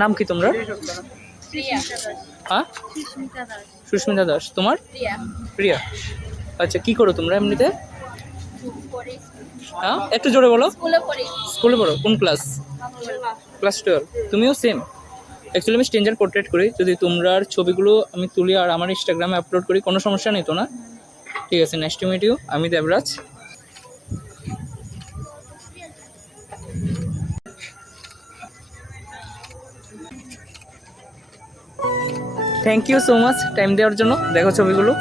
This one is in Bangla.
নাম কি তোমরা? হ্যাঁ, সুস্মিতা দাস। তোমার? প্রিয়া। আচ্ছা, কি করো তোমরা এমনিতে? হ্যাঁ, একটু জোরে বলো। স্কুলে পড়ো? কোন ক্লাস? ক্লাস 12। তুমিও সেম? অ্যাকচুয়ালি আমি স্ট্রেঞ্জার পোর্ট্রেট করি। যদি তোমরার ছবিগুলো আমি তুলি আর আমার ইনস্টাগ্রামে আপলোড করি, কোনো সমস্যা নেই তো না? ঠিক আছে, নাইস টু মিট ইউ। আমি Debraj. Thank you so much time দেওয়ার জন্য। দেখো ছবিগুলো।